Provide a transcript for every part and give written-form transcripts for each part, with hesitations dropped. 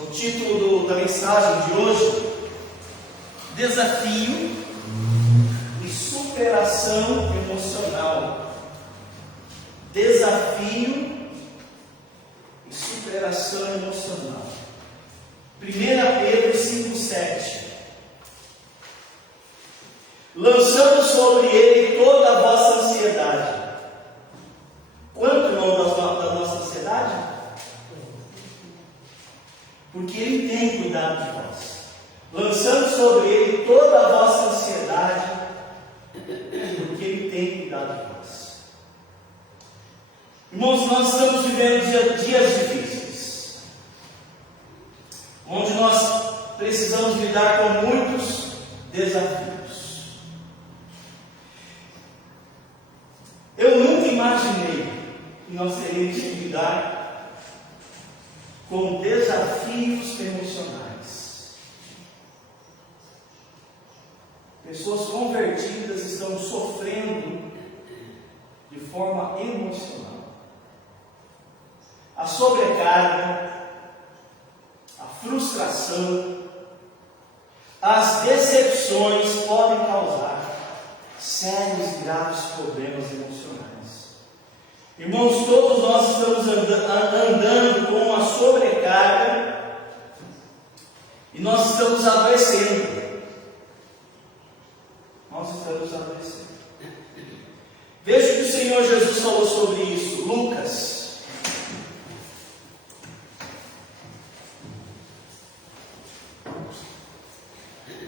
O título da mensagem de hoje: Desafio e superação emocional. Desafio e superação emocional. 1 Pedro 5,7. Lançando sobre ele toda a vossa ansiedade. Quanto, irmão, da nossa ansiedade? Porque ele tem cuidado de nós. Lançando sobre ele toda a vossa ansiedade, porque ele tem cuidado de nós. Irmãos, nós estamos vivendo dias difíceis, onde nós precisamos lidar com muitos desafios. Eu nunca imaginei que nós teríamos que lidar com desafios emocionais. Pessoas convertidas estão sofrendo de forma emocional. A sobrecarga, a frustração, as decepções podem causar sérios e graves problemas emocionais. Irmãos, todos nós estamos andando com uma sobrecarga e nós estamos adoecendo. Nós estamos adoecendo. Veja o que o Senhor Jesus falou sobre isso.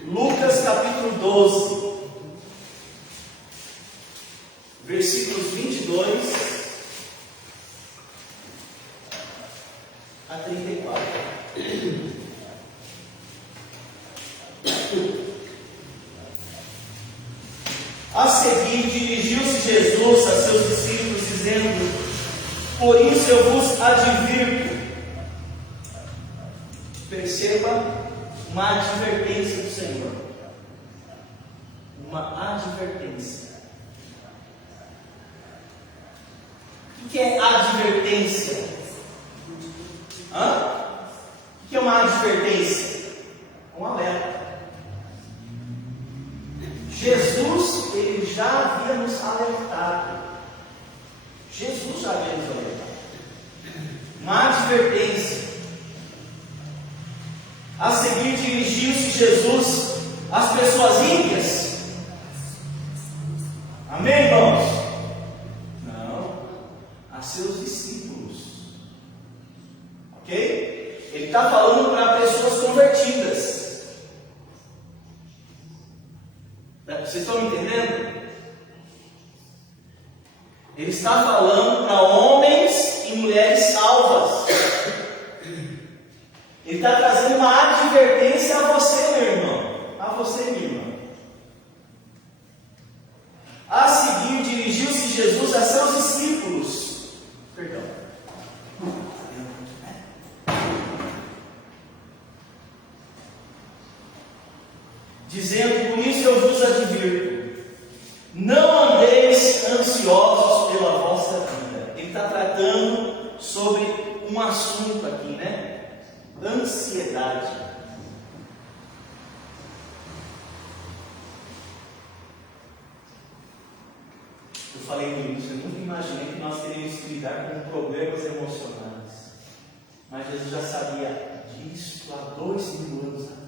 Lucas capítulo 12, versículos 22 a 34. A seguir, dirigiu-se Jesus a seus discípulos, dizendo: por isso eu vos advirto. Perceba uma advertência do Senhor. Uma advertência. O que é advertência? O que é uma advertência? Um alerta. Jesus, ele já havia nos alertado. Jesus já havia nos alertado. Uma advertência. A seguir, dirigiu-se Jesus às pessoas ímpias. Amém, irmãos? Não. A seus discípulos. Ok? Ele está falando para pessoas convertidas. Vocês estão entendendo? Ele está falando para homens e mulheres salvas. Ele está trazendo uma advertência a você, meu irmão. A você, minha irmã. A seguir, dirigiu-se Jesus a seus discípulos. Perdão. Dizendo: por isso eu vos advirto, não andeis ansiosos pela vossa vida. Ele está tratando sobre um assunto aqui, né? Ansiedade. Eu falei no início, eu nunca imaginei que nós teríamos que lidar com problemas emocionais. Mas Jesus já sabia disso há 2000 anos atrás.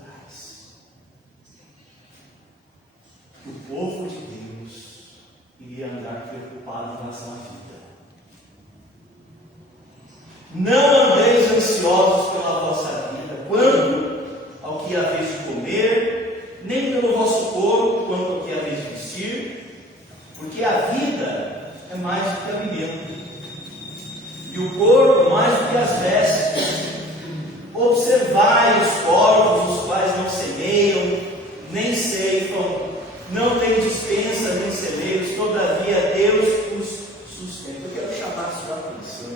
Que o povo de Deus iria andar preocupado em relação à vida. Não andeis ansiosos pela vossa vida, quanto ao que haveis de comer, nem pelo vosso corpo, quanto ao que haveis de vestir, porque a vida é mais do que alimento, e o corpo mais do que as vestes. Observai os corvos, os quais não semeiam, nem ceifam, não têm dispensa nem celeiros, todavia Deus os sustenta. Eu quero chamar a sua atenção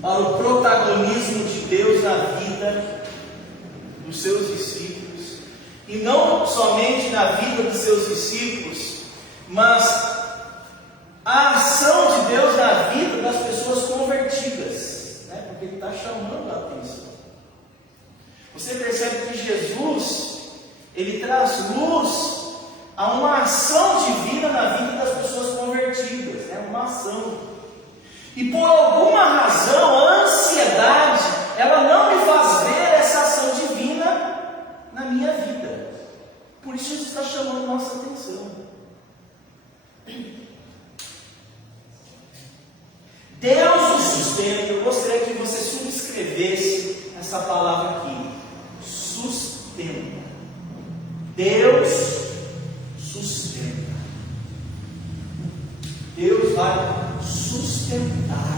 para o protagonismo de Deus na vida dos seus discípulos, e não somente na vida dos seus discípulos, mas a ação de Deus na vida das pessoas ele traz luz a uma ação divina na vida das pessoas convertidas, uma ação. E por alguma razão, a ansiedade, ela não me faz ver essa ação divina na minha vida. Por isso está chamando nossa atenção. Deus o sustenta. Eu gostaria que você subscrevesse essa palavra aqui. Sustenta. Deus sustenta. Deus vai sustentar.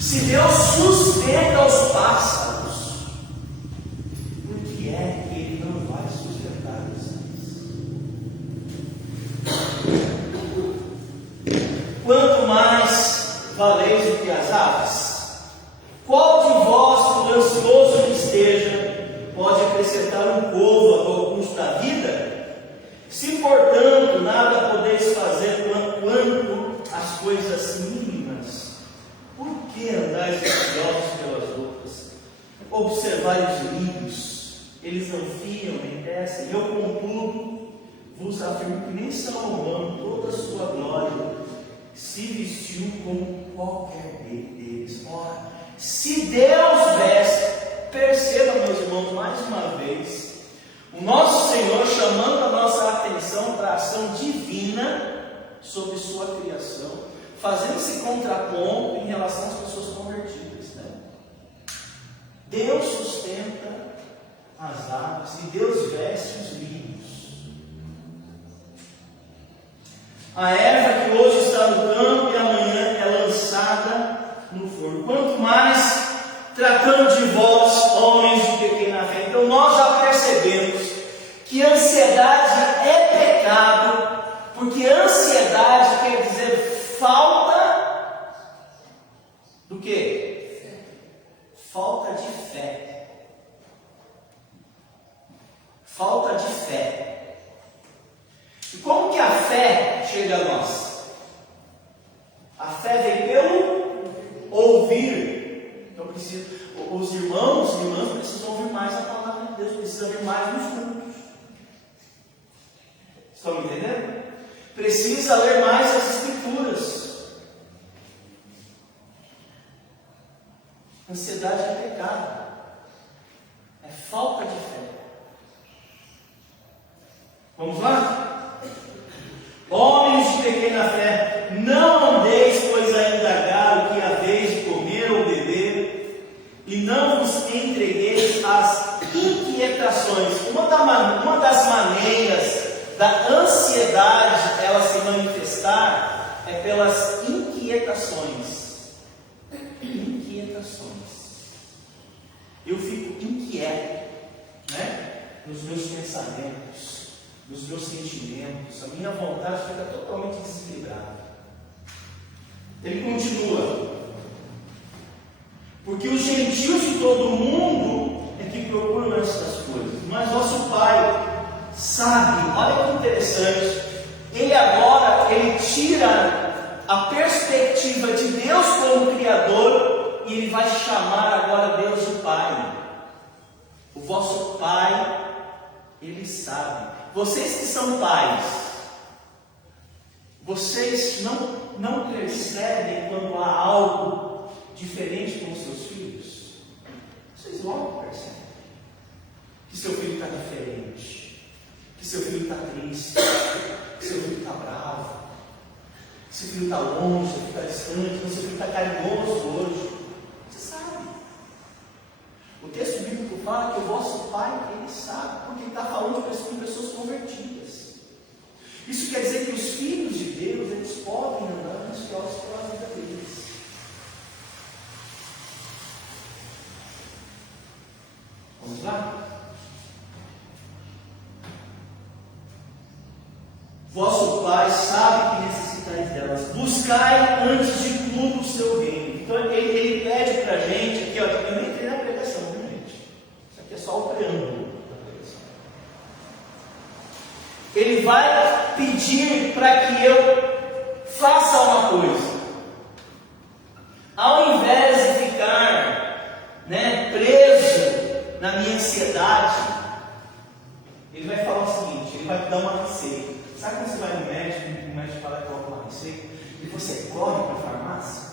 Se Deus sustenta os pássaros, por que é que Ele não vai sustentar vocês? Quanto mais valeis do que as aves, qual de vós, por ansioso que esteja, pode acrescentar um côvado ao curso da vida? Se, portanto, nada podeis fazer quanto às coisas mínimas, por que andais ansiosos pelas outras? Observai os lírios, eles não fiam nem tecem. Eu, contudo, vos afirmo que nem Salomão, toda a sua glória, se vestiu como qualquer deles. Ora, se Deus veste, perceba, meus irmãos, mais uma vez, o nosso Senhor chamando a nossa atenção para a ação divina sobre sua criação, fazendo esse contraponto em relação às pessoas convertidas. Deus sustenta as aves e Deus veste os lírios. A erva que hoje está no campo e amanhã é lançada no forno. Quanto mais tratando de vós, homens de pequena fé. Então nós já percebemos que ansiedade é pecado, porque ansiedade quer dizer falta do quê? Falta de fé. Falta de fé. E como que a fé chega a nós? A fé vem pelo ouvir. Então os irmãos e irmãs precisam ouvir mais a palavra de Deus, precisam ouvir mais nos cultos. Estão me entendendo? Precisa ler mais as Escrituras. Ansiedade é pecado, é falta de fé. Vamos lá? Homens de pequena fé, não andeis, pois ainda galo que haveis de comer ou beber, e não vos entregueis às inquietações. Uma das maneiras da ansiedade ela se manifestar é pelas inquietações. Inquietações. Eu fico inquieto, nos meus pensamentos, nos meus sentimentos, a minha vontade fica totalmente desequilibrada. Ele continua: porque os gentios de todo mundo é que procuram essas coisas, mas vosso Pai sabe. Olha que interessante, ele tira a perspectiva de Deus como Criador e ele vai chamar agora Deus de Pai. O vosso Pai, Ele sabe. Vocês que são pais, vocês não percebem quando há algo diferente com os seus filhos? Vocês logo percebem que seu filho está diferente, que seu filho está triste, que seu filho está bravo, que seu filho está longe, que está distante, que seu filho está carinhoso hoje. Você sabe. O texto bíblico fala que o vosso Pai, Ele sabe, porque Ele está falando com pessoas convertidas. Isso quer dizer que os filhos de Deus, eles podem andar ansiosos pela vida deles. Vamos lá? Vosso Pai sabe que necessitais delas. Buscai antes de tudo o seu reino. Então ele pede para a gente, aqui, eu nem entrei na pregação, viu, gente? Isso aqui é só o preâmbulo da pregação. Ele vai pedir para que eu faça uma coisa. Ao invés de ficar preso na minha ansiedade, você corre para a farmácia?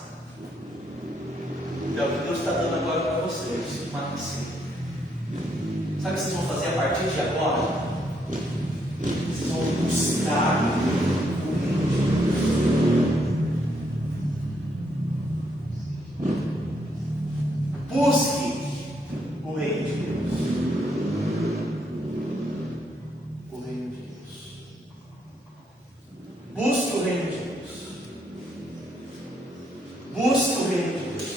É o que Deus está dando agora para vocês, uma receita. Sabe o que vocês vão fazer a partir de agora? Vocês vão buscar o reino de Deus. Busque o reino de Deus. O reino de Deus. Busque o reino de Deus. Busque o reino de Deus.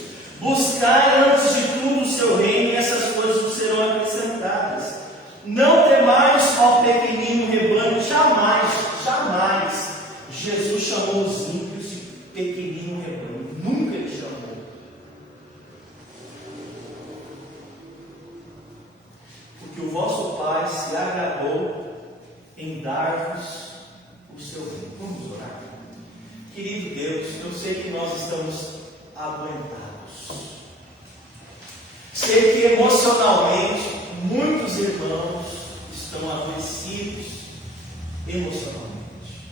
Buscai antes de tudo o seu reino, e essas coisas vos serão acrescentadas. Não temais, ó pequenino rebanho, jamais, jamais. Jesus chamou os ímpios de pequenino rebanho. Nunca ele chamou. Porque o vosso Pai se agradou em dar-vos o seu reino. Vamos orar. Querido Deus, eu sei que nós estamos aguentados. Sei que emocionalmente muitos irmãos estão adoecidos emocionalmente,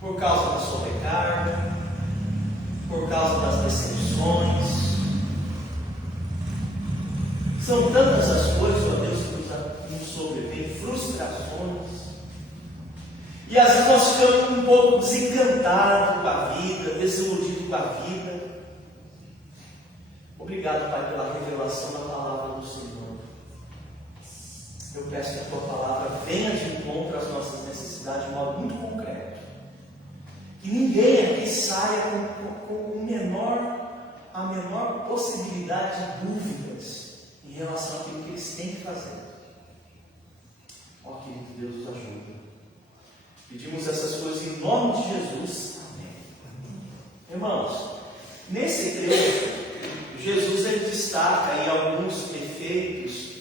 por causa da sobrecarga, por causa das decepções. São tantas as coisas, ó Deus, que nos sobrevêm, frustrações. E às vezes nós ficamos um pouco desencantados com a vida, desiludidos com a vida. Obrigado, Pai, pela revelação da palavra do Senhor. Eu peço que a Tua palavra venha de encontro às nossas necessidades de modo muito concreto. Que ninguém aqui saia com a menor possibilidade de dúvidas em relação àquilo que eles têm que fazer. Ó, querido Deus, nos ajude. Pedimos essas coisas em nome de Jesus. Amém. Irmãos, nesse trecho, Jesus ele destaca aí alguns efeitos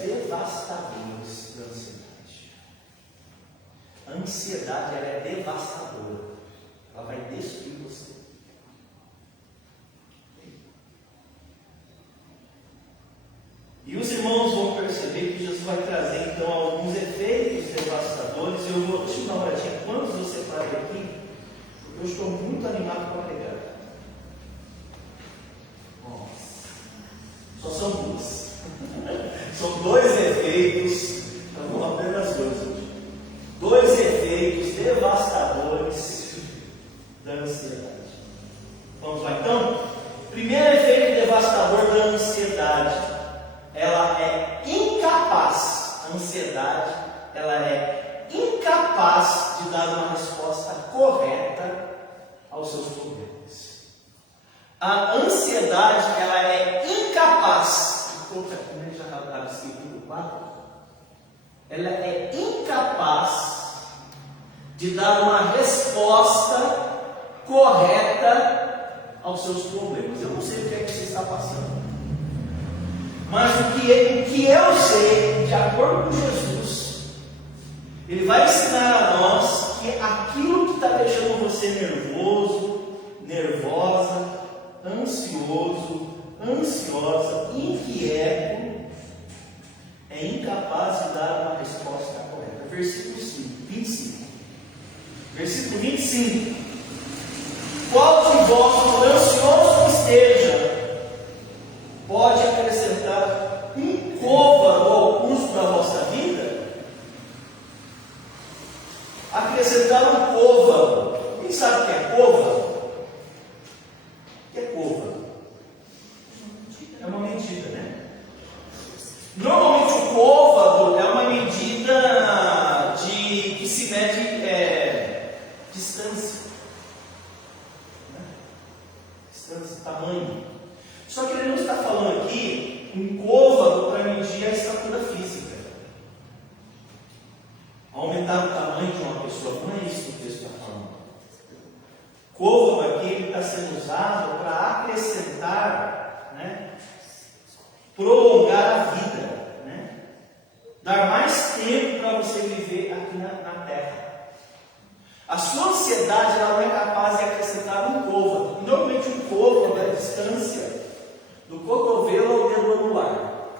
devastadores da ansiedade. A ansiedade ela é devastadora. Ela vai destruir você. E os irmãos vão perceber que Jesus vai trazer então alguns efeitos devastadores. Deixa eu dar uma olhadinha quantos eu separei aqui, porque eu estou muito animado para pregar. Só são duas. São dois efeitos, então apenas dois hoje. Dois efeitos devastadores da ansiedade. Vamos lá então? Primeiro efeito devastador da ansiedade. Ela é incapaz, a ansiedade, ela é incapaz de dar uma resposta correta aos seus problemas. A ansiedade, ela é incapaz, ela é incapaz de dar uma resposta correta aos seus problemas. Eu não sei o que é que você está passando, mas o que eu sei, de acordo com Jesus, Ele vai ensinar a nós que aquilo que está deixando você nervoso, nervosa, ansioso, ansiosa, inquieto, é incapaz de dar uma resposta correta. Versículo 25. Versículo 25. Qual de vós, por ansioso que esteja, pode acrescentar um côvado ao curso da vossa vida? Acrescentar um côvado. Quem sabe o que é côvado? O que é côvado? É uma medida, né? Normalmente o côvado é uma medida que se mede distância. Né? Distância, tamanho. Só que ele não está falando aqui um côvado para medir a estatura física. Aumentar o tamanho de uma pessoa, não é isso que o texto está falando. Côvado aqui ele está sendo usado para acrescentar, né? Prolongar a vida, né? Dar mais tempo para você viver aqui na Terra. A sua ansiedade ela não é capaz de acrescentar um côvado. Normalmente um côvado é a distância do cotovelo ao dedo anular.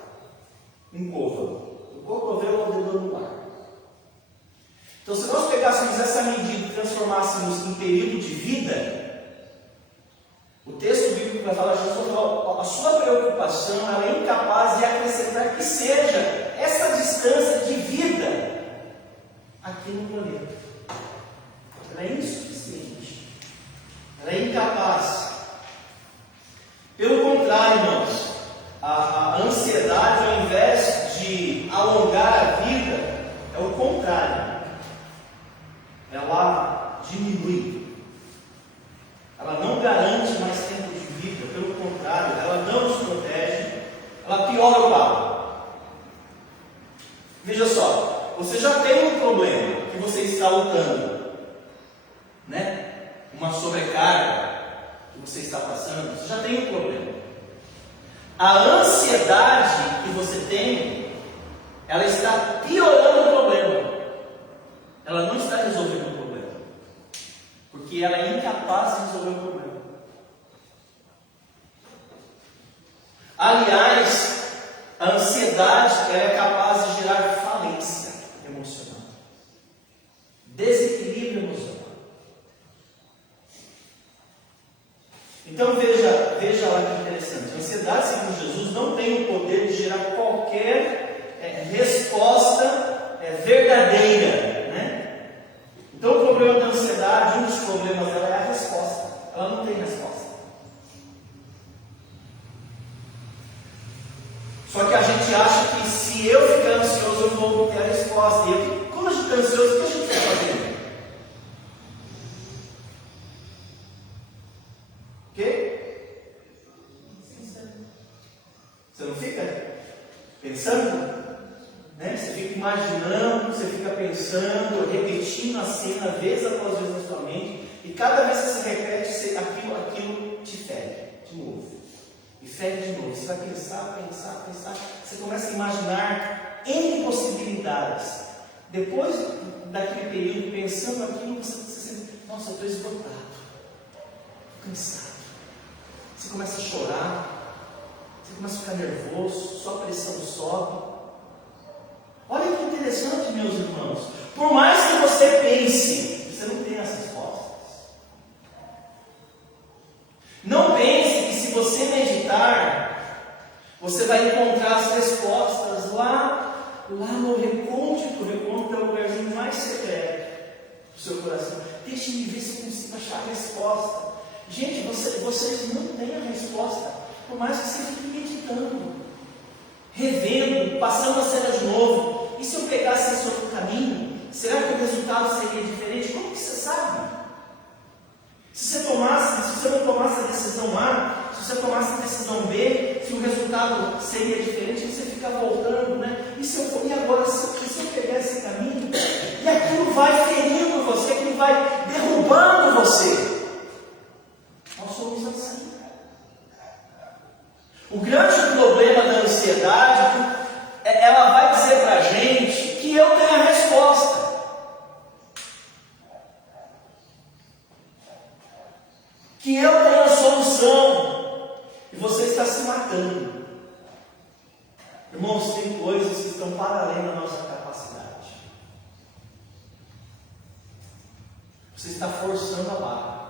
Um côvado. Do cotovelo ao dedo anular. Então, se nós pegássemos essa medida e transformássemos em período de vida, O texto bíblico vai falar, Jesus falou, a sua preocupação ela é incapaz de acrescentar que seja essa distância de vida aqui no planeta. Ela é insuficiente. Ela é incapaz. Pelo contrário, irmãos, a ansiedade, ao invés de alongar a vida, é o contrário. Ela diminui. Ela não garante mais tempo de vida, pelo contrário, ela não nos protege, ela piora o quadro. Veja só, você já tem um problema que você está lutando, né? Uma sobrecarga que você está passando, você já tem um problema. A ansiedade que você tem, ela está piorando o problema. Ela não está resolvendo o problema, porque ela é incapaz de resolver o problema. Aliás, a ansiedade ela é capaz de gerar falência emocional, desequilíbrio emocional. Então veja lá que interessante. A ansiedade, segundo Jesus, não tem o poder de gerar qualquer resposta verdadeira. Então o problema da ansiedade, um dos problemas dela é a resposta. Ela não tem resposta. Só que a gente acha que se eu ficar ansioso eu vou obter a resposta. E quando a gente está ansioso, o que a gente vai fazer? O quê? Você não fica pensando? Você fica imaginando, você fica pensando, repetindo a cena vez após vez na sua mente, e cada vez que você repete, aquilo te fere de novo, e fere de novo. Você vai pensar, você começa a imaginar N possibilidades. Depois daquele período, pensando aquilo, você sente, nossa, eu estou esgotado, estou cansado. Você começa a chorar, você começa a ficar nervoso, sua pressão sobe. Olha que interessante, meus irmãos. Por mais que você pense, você não tem as respostas. Não pense que se você meditar, você vai encontrar as respostas lá no recôndito. O recôndito é o lugarzinho mais secreto do seu coração. Deixe-me ver se eu consigo achar a resposta. Gente, vocês não têm a resposta, por mais que você fique meditando, revendo, passando a cena de novo. E se eu pegasse esse outro caminho, será que o resultado seria diferente? Como que você sabe? Se você não tomasse a decisão A, se você tomasse a decisão B, se o resultado seria diferente, você fica voltando, né? E agora, se eu pegar esse caminho, e aquilo vai ferindo você, aquilo vai derrubando você. Nós somos assim. O grande problema da ansiedade, ela vai dizer para a gente que eu tenho a resposta. Que eu tenho a solução. E você está se matando. Irmãos, tem coisas que estão para além da nossa capacidade. Você está forçando a barra.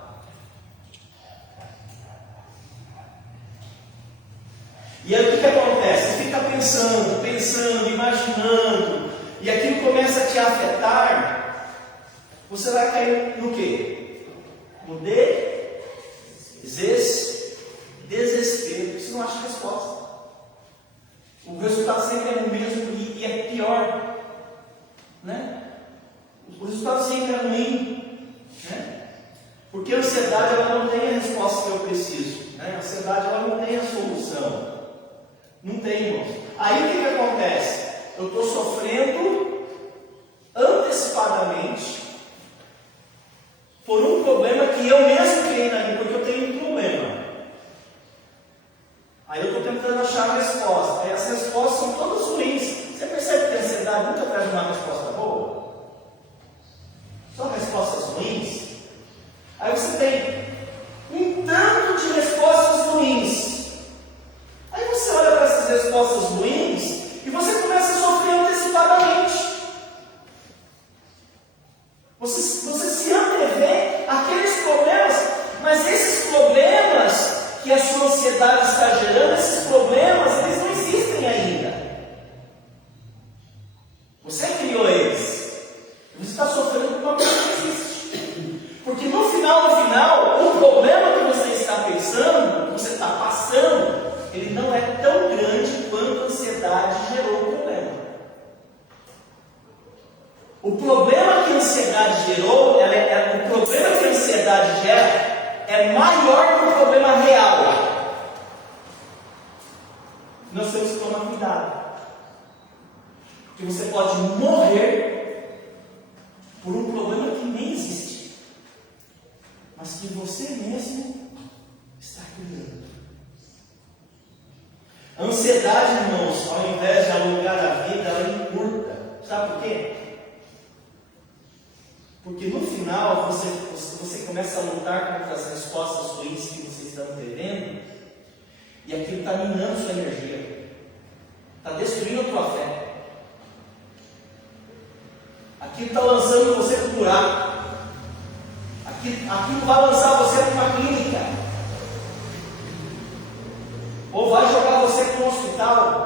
E aí o que acontece? Você fica pensando, imaginando, e aquilo começa a te afetar. Você vai cair no quê? No desespero. Você não acha resposta. O resultado sempre é o mesmo e é pior, né? O resultado sempre é ruim, né? Porque a ansiedade ela não tem a resposta que eu preciso, né? A ansiedade ela não tem a solução. Não tem, irmãos. Aí o que acontece? Eu estou sofrendo antecipadamente por um problema que eu mesmo criei na vida, porque eu tenho um problema. Aí eu estou tentando achar a resposta. Aí as respostas são todas ruins. Você percebe que a ansiedade nunca traz uma resposta boa? São respostas ruins. Aí você tem um tanto de respostas ruins. Aí você olha para essas respostas ruins e você começa a sofrer antecipadamente. Você se antevê aqueles problemas, mas esses problemas ansiedade gera é maior que o problema real. Nós temos que tomar cuidado. Porque você pode morrer por um problema que nem existe, mas que você mesmo está criando. A ansiedade, irmãos, ao invés de alongar a vida, ela encurta. Sabe por quê? Porque no final você começa a lutar contra as respostas ruins que você está tendo, e aquilo está minando sua energia, está destruindo a tua fé, aquilo está lançando você para o buraco, aquilo vai lançar você para uma clínica, ou vai jogar você para um hospital.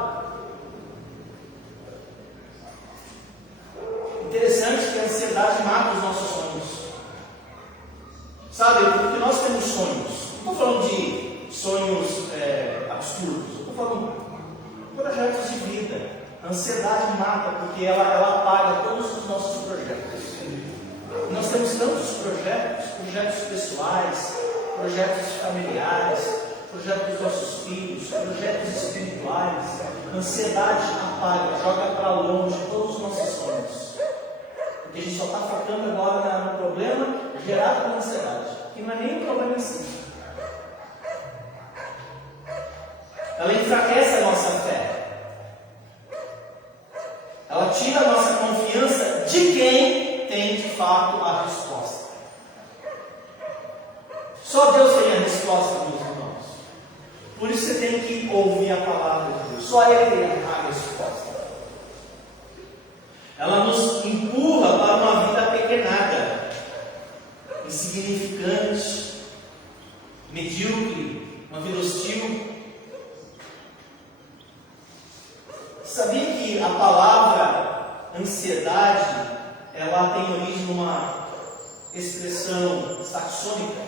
Interessante que a ansiedade mata os nossos sonhos. Sabe, porque nós temos sonhos. Não estou falando de sonhos absurdos. Estou falando de projetos de vida. A ansiedade mata porque ela apaga todos os nossos projetos. Nós temos tantos projetos pessoais, projetos familiares, projetos dos nossos filhos, projetos espirituais. A ansiedade apaga, joga para longe todos os nossos sonhos. Porque a gente só está focando agora no problema gerado pela ansiedade, que não é nem um problema em si. Ela enfraquece a nossa fé. Ela tira a nossa confiança de quem tem de fato a resposta. Só Deus tem a resposta, meus irmãos. Por isso você tem que ouvir a palavra de Deus. Só Ele tem a resposta. Ela nos empurra para uma vida apequenada, insignificante, medíocre, uma vida hostil. Sabia que a palavra ansiedade, ela tem origem numa expressão saxônica?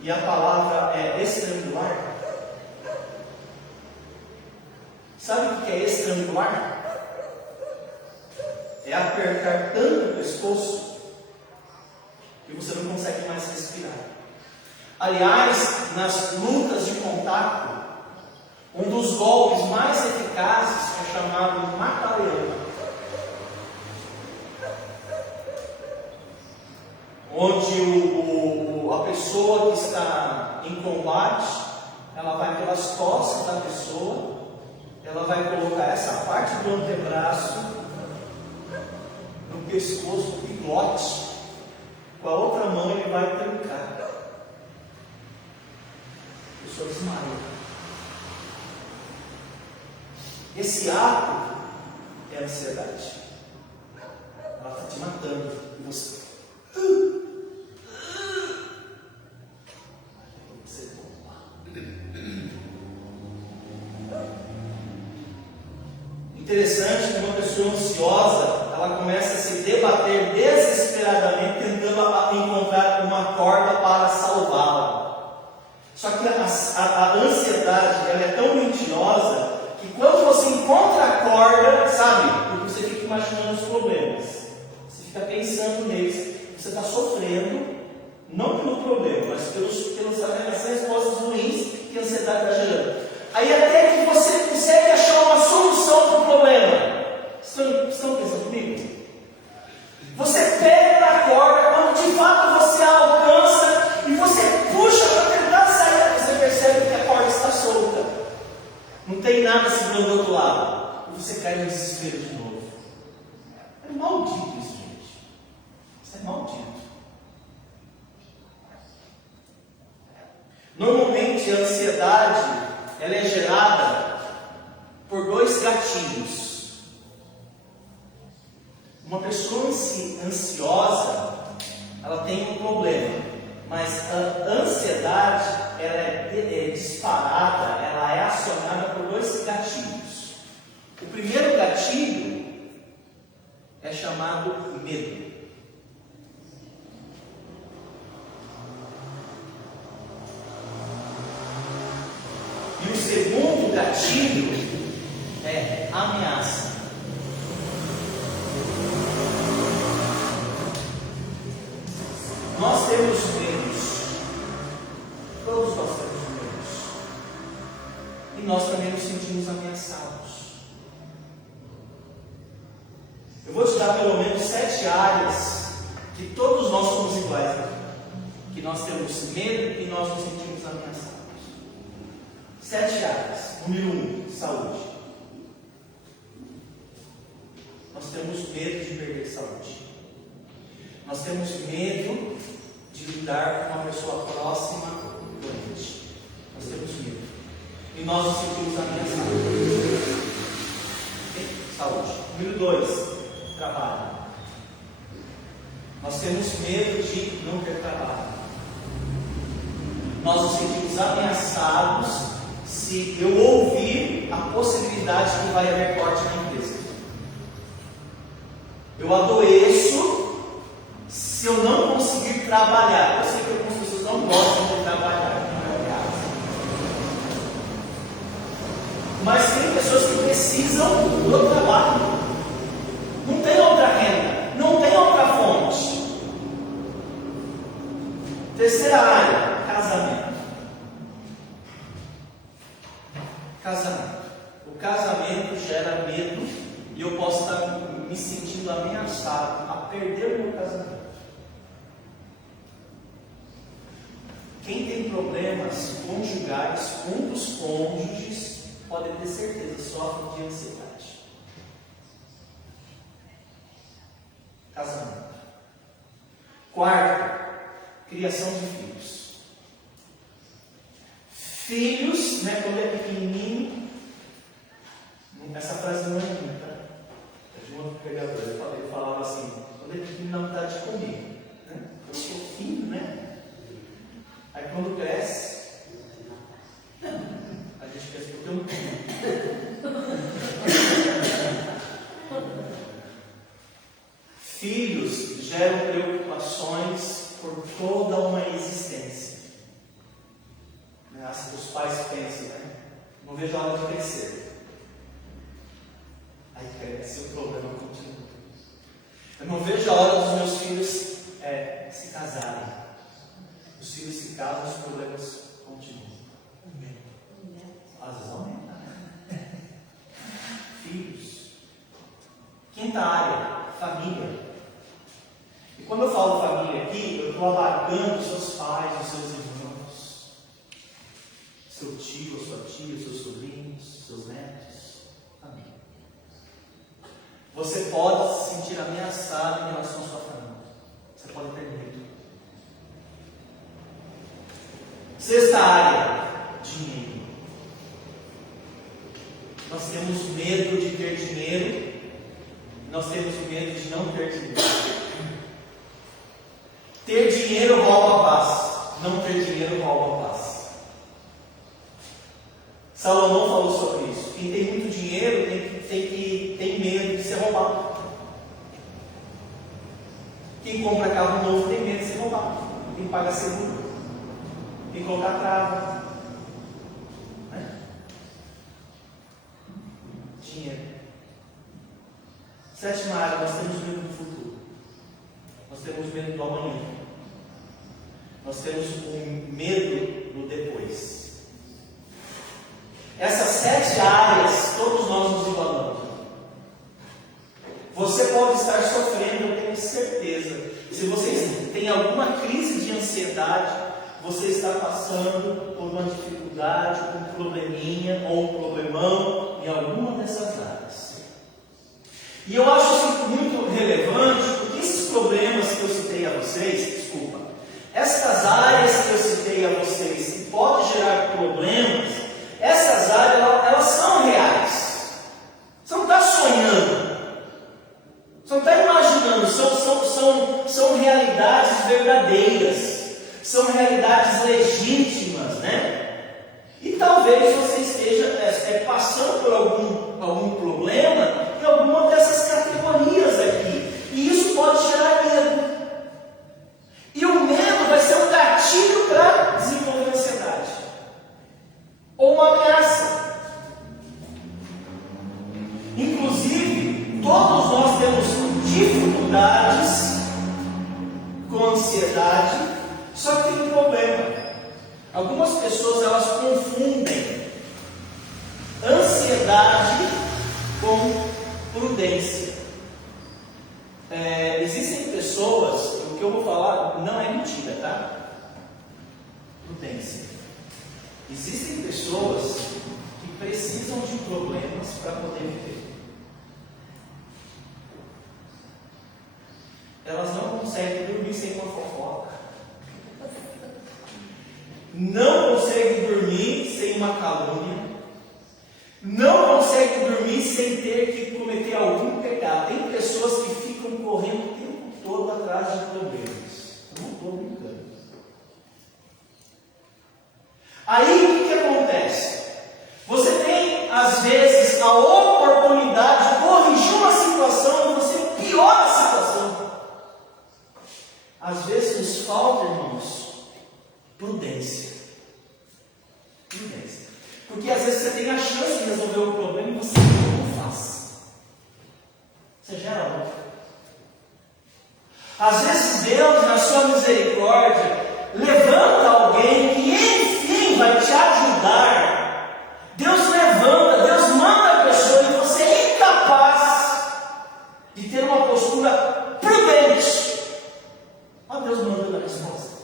E a palavra é estrangular? Sabe o que é estrangular? É apertar tanto o pescoço que você não consegue mais respirar. Aliás, nas lutas de contato, um dos golpes mais eficazes é chamado mata-leão, onde a pessoa que está em combate, ela vai pelas costas da pessoa, ela vai colocar essa parte do antebraço no pescoço, no pilote, com a outra mão ele vai trancar. A pessoa desmaia. Esse ato é a ansiedade. Ela está te matando. E você interessante que uma pessoa ansiosa, ela começa a se debater desesperadamente tentando encontrar uma corda para salvá-la. Só que a ansiedade, ela é tão mentirosa que quando você encontra a corda, sabe, porque você fica imaginando os problemas, você fica pensando neles, você está sofrendo não pelo problema, mas pelas respostas ruins que a ansiedade está gerando. Aí até que você consegue achar uma solução para o problema. Estão pensando comigo? Você pega na corda, quando de fato você a alcança e você puxa para tentar sair, você percebe que a corda está solta. Não tem nada segurando do outro lado. E você cai no desespero de novo. É maldito isso, gente. Isso é maldito. Normalmente a ansiedade ela é gerada por dois gatilhos. Uma pessoa ansiosa, ela tem um problema, mas a ansiedade ela é disparada, ela é acionada por dois gatilhos. O primeiro gatilho é chamado medo. E o segundo gatilho é ameaça. Nós temos medos. Todos nós temos medos. E nós também nos sentimos ameaçados. Eu vou te dar pelo menos 7 áreas que todos nós somos iguais aqui. Que nós temos medo e nós nos sentimos ameaçados. 7 áreas. Número 1, saúde. Nós temos medo de perder saúde. Nós temos medo de lidar com uma pessoa próxima doente. Nós temos medo. E nós nos sentimos ameaçados. Saúde. Número 2, trabalho. Nós temos medo de não ter trabalho. Nós nos sentimos ameaçados se eu ouvir a possibilidade de que vai haver corte na empresa. Eu adoeço se eu não conseguir trabalhar. Eu sei que algumas pessoas não gostam de trabalhar, mas tem pessoas que precisam do trabalho. Não tem outra renda, não tem outra fonte. Terceira área, casamento. Casamento. O casamento gera medo e eu posso estar me sentindo ameaçado a perder o meu casamento. Quem tem problemas conjugais, um dos cônjuges, pode ter certeza, sofre de ansiedade. Casamento. Quarto, criação de filhos. Filhos, né, quando é pequenininho, essa frase não é minha, tá? É de um outro pregador. Ele falava assim: quando é pequenininho, dá vontade de comer. Né? Eu sou filho, né? Aí quando cresce, a gente pensa que eu não tenho. Filhos geram preocupações por toda uma existência. Assim, os pais pensam, né? Não vejo a hora de crescer. Aí cresce, o problema continua. Eu não vejo a hora dos meus filhos se casarem. Os filhos se casam, os problemas continuam. Às vezes aumenta. Filhos. Quinta área, família. E quando eu falo família aqui, eu estou abarcando os seus pais, os seus irmãos, seu tio, a sua tia, seus sobrinhos, seus netos. Amém. Você pode se sentir ameaçado em relação à sua família. Você pode ter medo. Sexta área, dinheiro. Nós temos medo de ter dinheiro. Nós temos medo de não ter dinheiro. Ter dinheiro rouba a paz. Não ter dinheiro rouba a paz. Salomão falou sobre isso. Quem tem muito dinheiro tem medo de ser roubado. Quem compra carro novo tem medo de ser roubado. Quem paga seguro. Quem colocar trava. Né? Dinheiro. Sétima área, nós temos medo do futuro. Nós temos medo do amanhã. Nós temos um medo do depois. Essas 7 áreas, todos nós nos igualamos. Você pode estar sofrendo, eu tenho certeza. Se você tem alguma crise de ansiedade, você está passando por uma dificuldade, um probleminha ou um problemão em alguma dessas áreas. E eu acho isso muito relevante, porque esses problemas que eu citei a vocês, estas áreas que eu citei a vocês, que podem gerar problemas, essas áreas, elas são reais. Você não está sonhando. Você não está imaginando. São realidades verdadeiras. São realidades legítimas, né? E talvez você esteja passando por algum problema em alguma dessas categorias aqui. E isso pode gerar medo. E o medo vai ser um gatilho para desenvolver ansiedade. Ou uma ameaça. Inclusive, todos nós temos dificuldades com ansiedade Só que tem um problema. Algumas pessoas elas confundem ansiedade com prudência. Existem pessoas, o que eu vou falar não é mentira, tá? Prudência. Existem pessoas que precisam de problemas para poder viver. Elas não conseguem dormir sem uma fofoca. Não conseguem dormir sem uma calúnia. Não conseguem dormir sem ter que cometer algum pecado. Tem pessoas que ficam correndo o tempo todo atrás de problemas. Eu não estou brincando. Aí o que acontece? Você tem, às vezes, a oportunidade de corrigir uma situação e você piora a situação. Às vezes nos falta, irmãos, prudência. Prudência. Porque às vezes você tem a chance de resolver o problema e você não faz. Você gera outra. Às vezes Deus, na sua misericórdia, levanta alguém que enfim vai te ajudar. Deus levanta, Deus manda a pessoa e você é incapaz de ter uma postura prudente. Ó Deus mandando a resposta.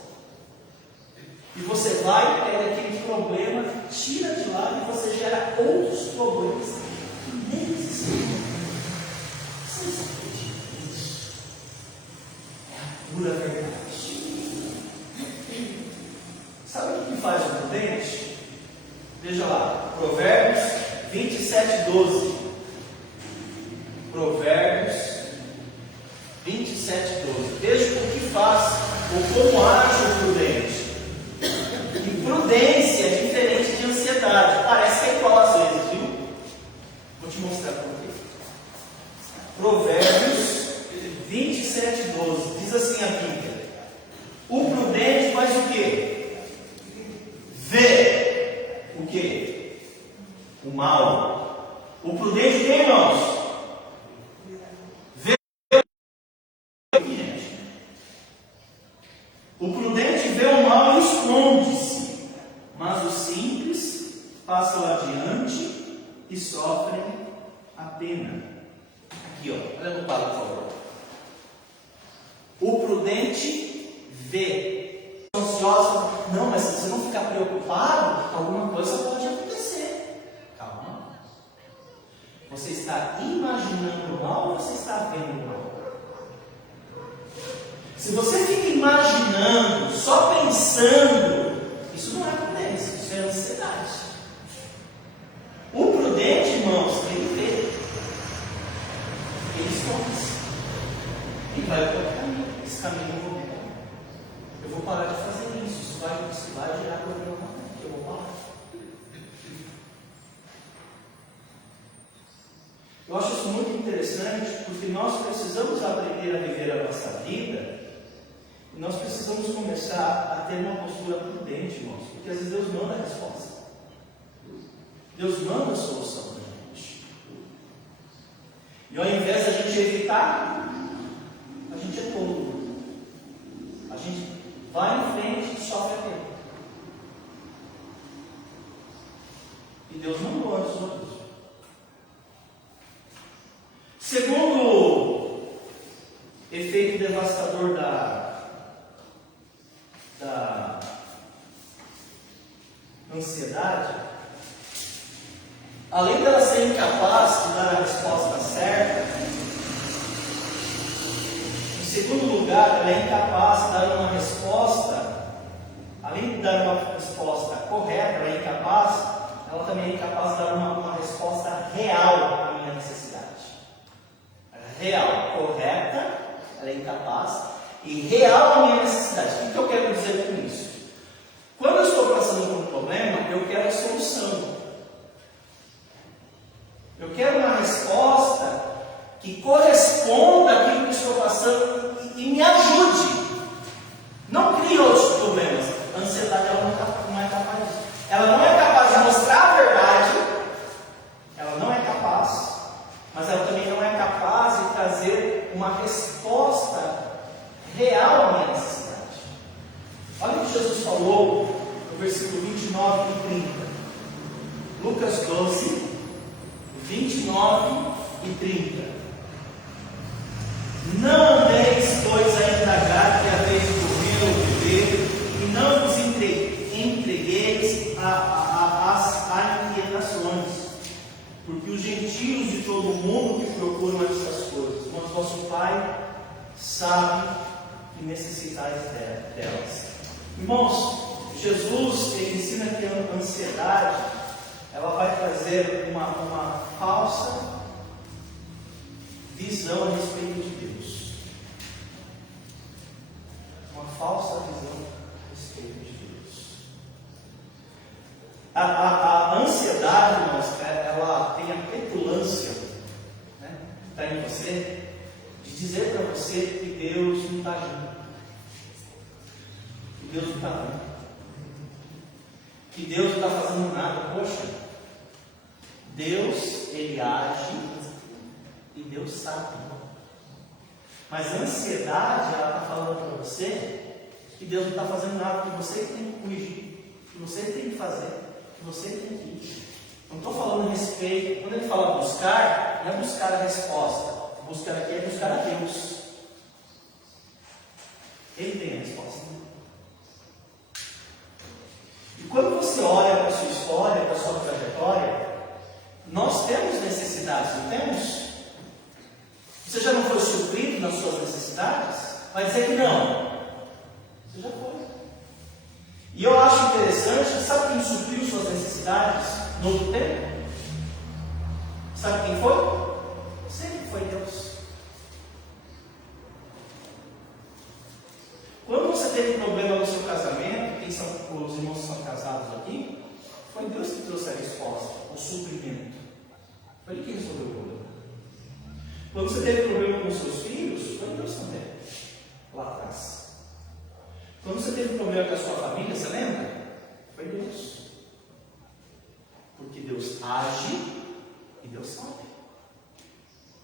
E você vai, pega aquele problema, tira de lá e você gera outros problemas que nem existem. Vocês acreditam nisso? É a pura verdade. Sabe o que faz o prudente? Veja lá, Provérbios 27, 12. Provérbios 27, 12. Veja o que faz, ou como age o prudente. E prudência é diferente de ansiedade. Parece que é igual às vezes, viu? Vou te mostrar por quê. Provérbios 27, 12. Diz assim a Bíblia: o prudente faz o quê? Vê o quê? O mal. O prudente tem, irmãos? Vê o que? O prudente vê o mal e esconde-se, mas os simples passam adiante e sofrem a pena. Aqui, ó, olha no quadro, por favor. O prudente vê. Ansiosa, não, mas se você não ficar preocupado, alguma coisa pode acontecer. Calma. Você está imaginando o mal ou você está vendo o mal? Se você fica imaginando, só pensando, isso não é prudência, isso é ansiedade. O prudente, irmãos, tem que ver. Ele esconde-se. Ele vai para outro caminho. Esse caminho eu vou ver. Eu vou parar de fazer isso. Isso vai gerar problema. Eu vou parar. Eu acho isso muito interessante, porque nós precisamos aprender a viver a nossa vida. E nós precisamos começar a ter uma postura prudente, irmãos, porque às vezes Deus manda a resposta. Deus manda a solução para a gente. E ao invés de a gente evitar, a gente é tolo. A gente vai em frente e sofre a pena. E Deus mandou antes do outro. Segundo efeito devastador da ansiedade, além dela ser incapaz de dar a resposta certa, em segundo lugar, ela é incapaz de dar uma resposta, além de dar uma resposta correta, ela é incapaz, ela também é incapaz de dar uma resposta real à minha necessidade. Real, correta, ela é incapaz, e real à minha necessidade. O que eu quero dizer com isso? Quando eu estou passando por um problema, eu quero a solução. Eu quero uma resposta que corresponda àquilo que estou passando e me ajude. Não crie outros problemas. A ansiedade ela não é capaz disso. Ela não é capaz de mostrar a verdade. Ela não é capaz. Mas ela também não é capaz de trazer uma resposta real à minha necessidade. que Jesus falou no versículo 29 e 30. Lucas 12, 29 e 30. Não andeis, pois, a indagar que haveis de comer ou beber, e não vos entregueis a inquietações, porque os gentios de todo o mundo que procuram essas coisas, mas vosso Pai sabe que necessitais delas. Irmãos, Jesus ele ensina que a ansiedade ela vai trazer uma falsa visão a respeito de Deus. Uma falsa visão a respeito de Deus. A ansiedade, irmãos, ela tem a petulância, né, que está em você, de dizer para você que Deus não está agindo. Que Deus não está vendo. Que Deus não está fazendo nada. Poxa, Deus, Ele age e Deus sabe. Mas a ansiedade, ela está falando para você que Deus não está fazendo nada, que você tem que corrigir, que você tem que fazer, que você tem que ir. Não estou falando a respeito, quando ele fala buscar, não é buscar a resposta. Buscar aqui é buscar a Deus. Ele tem a resposta. E quando você olha para a sua história, para a sua trajetória, nós temos necessidades, não temos? Você já não foi suprido nas suas necessidades? Vai dizer que não. Você já foi. E eu acho interessante, sabe quem supriu suas necessidades no outro tempo? Sabe quem foi? Sempre foi Deus. Quando você teve problema no seu casamento, quem são os irmãos que são casados aqui? Foi Deus que trouxe a resposta, o suprimento. Foi Ele que resolveu o problema. Quando você teve problema com os seus filhos, foi Deus também, lá atrás. Quando você teve problema com a sua família, você lembra? Foi Deus. Porque Deus age e Deus sabe.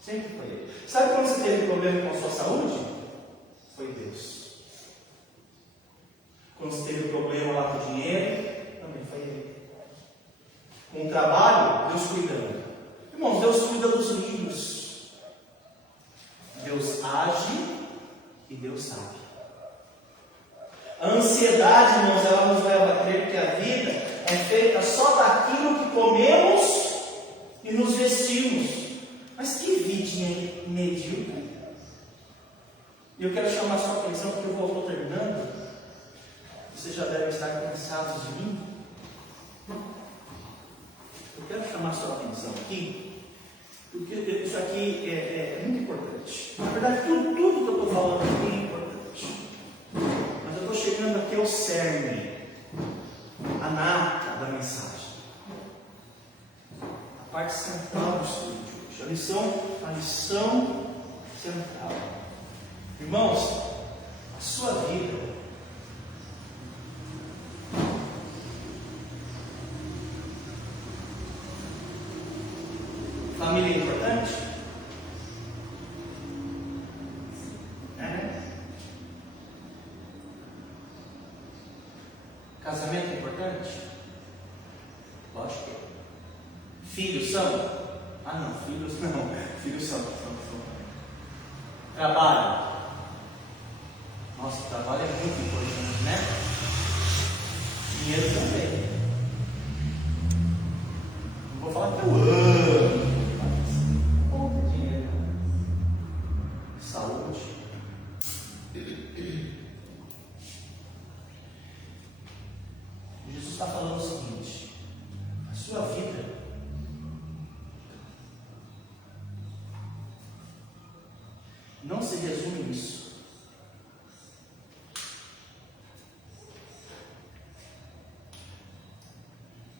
Sempre foi Ele. Sabe quando você teve problema com a sua saúde? Foi Deus. Quando você teve problema lá com o dinheiro, também foi Ele. Com o trabalho, Deus cuidando. Irmãos, Deus cuida dos filhos. Deus age e Deus sabe. A ansiedade, irmãos, ela nos leva a crer que a vida é feita só daquilo que comemos e nos vestimos. Mas que vidinha medíocre. E eu quero chamar a sua atenção, porque eu vou terminando. Vocês já devem estar cansados de mim. Eu quero chamar a sua atenção aqui, porque isso aqui é muito importante. Na verdade, tudo que eu estou falando aqui é importante. Mas eu estou chegando aqui ao cerne, a nata da mensagem. A parte central do estudo de hoje. A lição central. Irmãos, a sua vida família é importante? É? Casamento é importante? Lógico que é. Filhos são? Ah não, filhos não. Filhos são. Trabalho. Nossa, trabalho é muito importante, né? Dinheiro também. Não vou falar que eu amo. Dinheiro, saúde. Jesus está falando o seguinte: a sua vida não se resume nisso.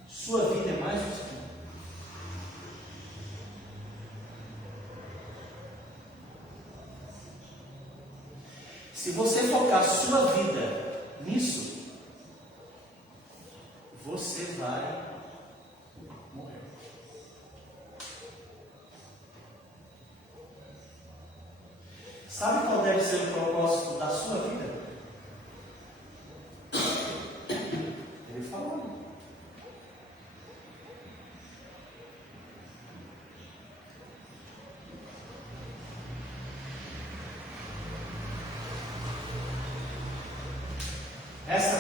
Sua vida é mais do que se você focar sua vida nisso, você vai morrer. Sabe qual deve ser o propósito da sua vida?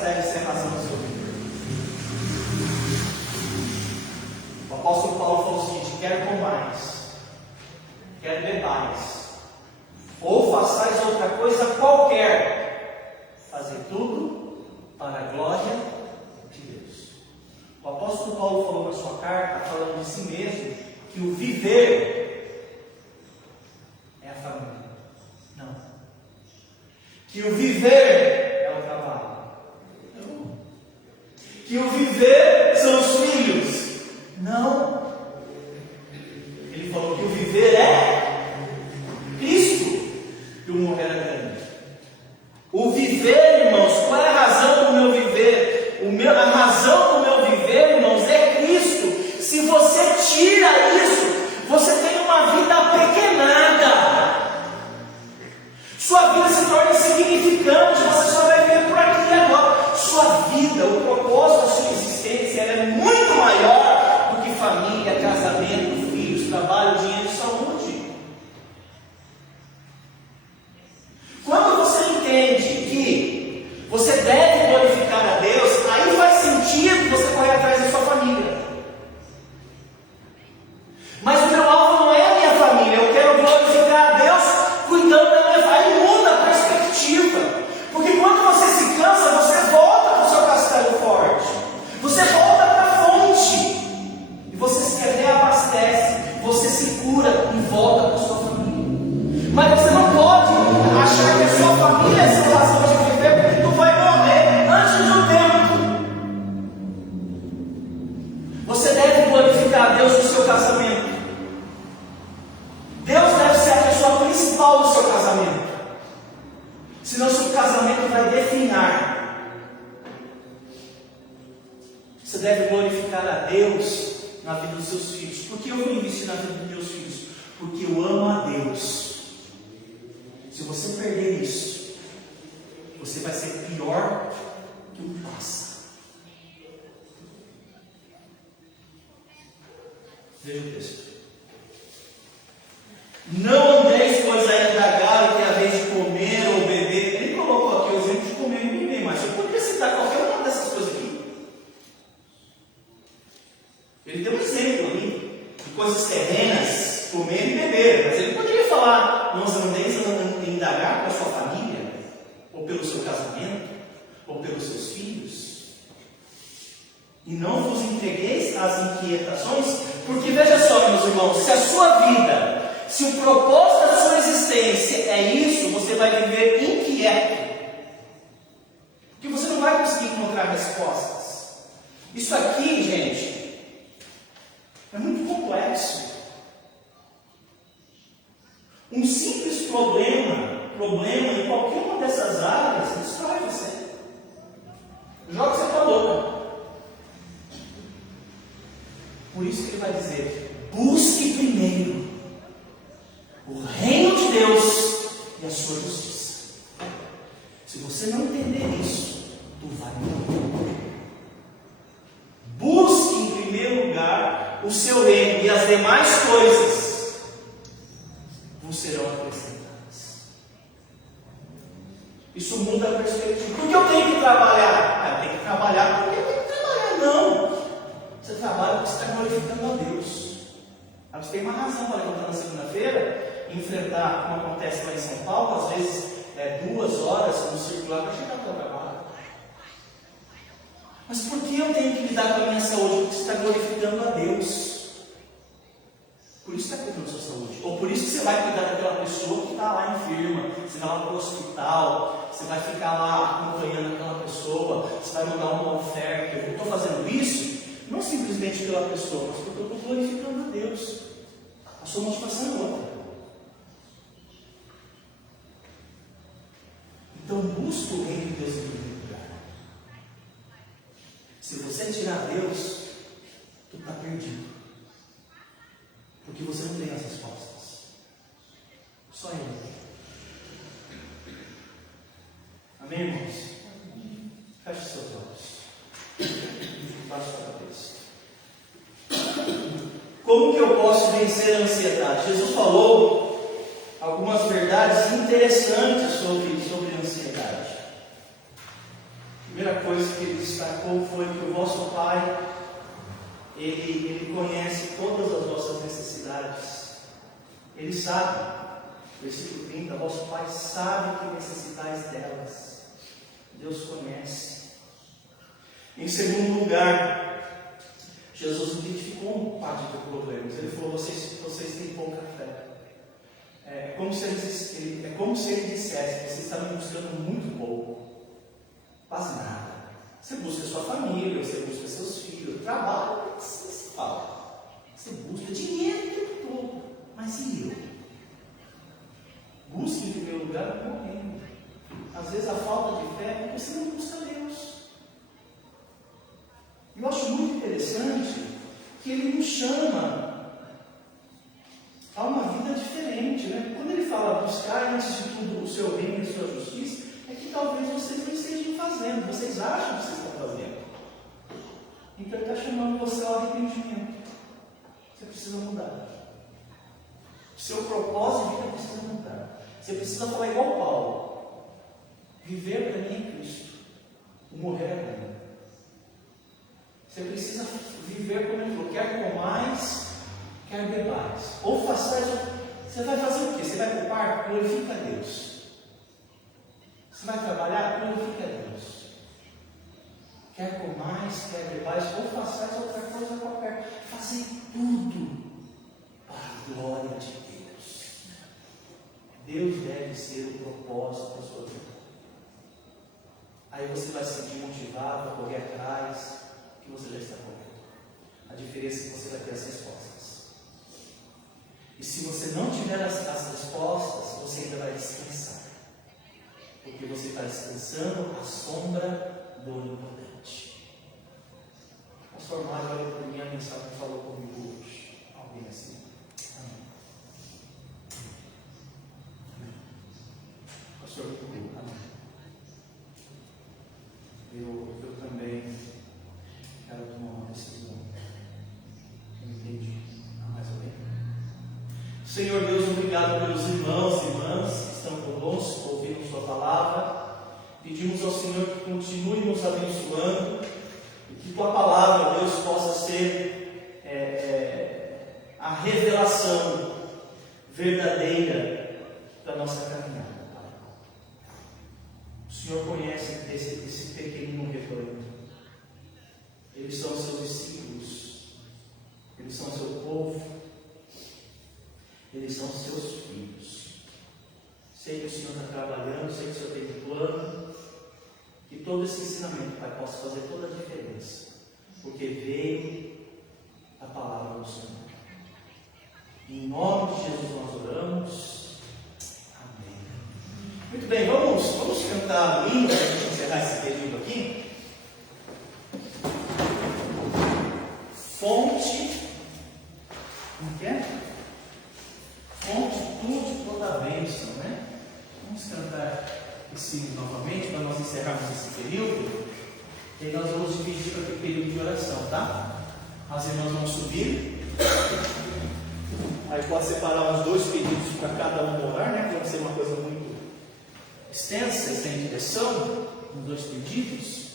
deve ser a razão do seu viver. O apóstolo Paulo falou o seguinte: quer comais, quer bebais, ou façais outra coisa qualquer, fazer tudo para a glória de Deus. O apóstolo Paulo falou na sua carta, falando de si mesmo, que o viver é a família. Não. Que o viver é o trabalho. Não. Que o viver são os filhos. Não. Ele falou que o viver é Cristo. E o morrer é grande. O viver, irmãos, qual é a razão do meu viver? A razão do meu viver, irmãos, é Cristo. Se você tira isso, você tem uma vida apequenada. Sua vida se torna insignificante, você só vai viver por aqui e agora. Sua vida, o propósito da sua existência, ela é muito maior do que família, casamento, filhos, trabalho, dinheiro e saúde. Quando você entende que você deve glorificar a Deus, aí faz sentido você correr atrás da sua família. Mas o meu alvo não é a minha família, eu quero glorificar a Deus cuidando da minha família. Aí muda a perspectiva, porque quando você se cansa, você volta para o seu castelo forte, você volta para a fonte, e você se reabastece, você se cura e volta para a sua família. Mas você não pode achar que a sua família é a sua razão de viver, porque tu vai morrer antes do tempo. Você deve glorificar a Deus no seu casamento. Deus deve ser a pessoa principal do seu casamento. Senão seu casamento vai definhar. Você deve glorificar a Deus na vida dos seus filhos. Por que eu vou investir na vida dos meus filhos? Porque eu amo a Deus. Se você perder isso, você vai ser pior que um pássaro. Veja o texto. Não andeis, pois, a indagar o que é a vez de comer ou beber. Ele colocou aqui o exemplo de comer e beber, mas eu poderia citar qualquer uma dessas coisas aqui. Ele deu um exemplo ali de coisas terrenas, comer e beber, mas ele poderia falar: não andeis a indagar com a sua família, ou pelo seu casamento, ou pelos seus filhos. E não vos entregueis às inquietações, porque veja só, meus irmãos, se a sua vida, se o propósito da sua existência é isso, você vai viver inquieto, porque você não vai conseguir encontrar respostas. Isso aqui, gente, é muito complexo. Um simples problema em qualquer uma dessas áreas destrói você. Joga você para a boca. Por isso que ele vai dizer: busque primeiro o reino de Deus e a sua justiça. Se você não entender isso, tu vai morrer. Busque em primeiro lugar o seu reino, e as demais coisas vos serão acrescentadas. Isso muda a perspectiva. Por que eu tenho que trabalhar? Eu tenho que trabalhar porque eu tenho que trabalhar. Não. Você trabalha porque você está glorificando a Deus. Você tem uma razão para levantar na segunda-feira e enfrentar, como acontece lá em São Paulo, às vezes 2 horas no circular para chegar ao trabalho. Mas por que eu tenho que lidar com a minha saúde? Porque você está glorificando a Deus. Por isso está cuidando da sua saúde. Ou por isso que você vai cuidar daquela pessoa que está lá enferma. Você vai lá para o hospital, você vai ficar lá acompanhando aquela pessoa, você vai mandar uma oferta. Eu estou fazendo isso não simplesmente pela pessoa, mas porque eu estou glorificando a Deus. A sua motivação é outra. Então busca o reino de Deus em primeiro lugar. Se você tirar Deus, tu está perdido. Porque você não tem as respostas. Só Ele tem. Amém, irmãos? Feche seus olhos. Baixe sua cabeça. Como que eu posso vencer a ansiedade? Jesus falou algumas verdades interessantes sobre a ansiedade. Primeira coisa que ele destacou foi que o vosso Pai, Ele conhece todas as vossas necessidades. Ele sabe. Versículo 30, vosso Pai sabe que necessitais delas. Deus conhece. Em segundo lugar, Jesus identificou parte de problemas. Ele falou, vocês têm pouca fé. É como se ele dissesse, vocês estão me buscando muito pouco. Quase nada. Você busca sua família, você busca seus filhos, trabalho, você fala. Você busca dinheiro o tempo todo. Mas e eu? Busque em primeiro lugar o meu reino. Às vezes a falta de fé é porque você não busca Deus. E eu acho muito interessante que ele nos chama a uma vida diferente, né? Quando ele fala buscar antes de tudo o seu reino e a sua justiça, é que talvez vocês não estejam fazendo, vocês acham que vocês estão fazendo. Então ele está chamando você ao arrependimento. Você precisa mudar. O seu propósito de vida precisa mudar. Você precisa falar igual Paulo. Viver para mim é Cristo. O morrer é ganho. Você precisa viver como ele falou. Quer comais, quer bebais. Ou façais. Você vai fazer o quê? Você vai poupar? Glorifica a Deus. Você vai trabalhar? Glorifica a Deus. Quer comais, quer bebais, ou façais outra coisa qualquer. Fazei tudo para a glória de Deus. Deus deve ser o propósito da sua vida. Aí você vai se sentir motivado a correr atrás, que você já está correndo. A diferença é que você vai ter as respostas. E se você não tiver as respostas, você ainda vai descansar. Porque você está descansando à sombra do Onipotente. O pastor Mário olhou para mim, a mensagem falou comigo hoje. Alguém assim? Amém. Eu também quero tomar uma decisão. Eu entendi. Mais ou menos. Senhor Deus, obrigado pelos irmãos e irmãs que estão conosco, ouvindo Sua palavra. Pedimos ao Senhor que continue nos abençoando e que Tua palavra, Deus, possa ser a revelação verdadeira da nossa caminhada. O Senhor conhece esse pequenino rebanho. Eles são seus discípulos. Eles são seu povo. Eles são seus filhos. Sei que o Senhor está trabalhando, sei que o Senhor tem plano. Que todo esse ensinamento, Pai, possa fazer toda a diferença. Porque veio a palavra do Senhor. Em nome de Jesus nós oramos. Muito bem, vamos cantar o hino para a gente encerrar esse período aqui. Fonte, como que é? Fonte, tudo, toda a bênção, né? Vamos cantar esse hino novamente para nós encerrarmos esse período. E aí nós vamos dividir para aquele período de oração, tá? As irmãs vão subir. Aí pode separar os dois pedidos para cada um orar, né? Pode ser uma coisa muito extensa e sem direção, os dois pedidos,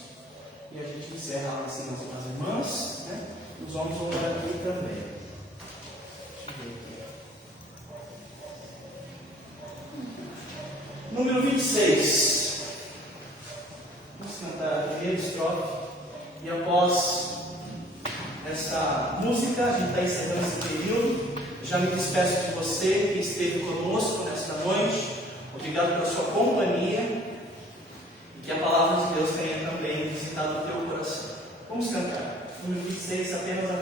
e a gente encerra lá em cima com as irmãs, né? Os homens vão orar aqui também. Deixa eu ver aqui. Número 26. Vamos cantar a primeira estrofe, e após essa música, a gente está encerrando esse período. Eu já me despeço de você que esteve conosco nesta noite. Obrigado pela sua companhia e que a palavra de Deus tenha também visitado o teu coração. Vamos cantar. Número 26, apenas a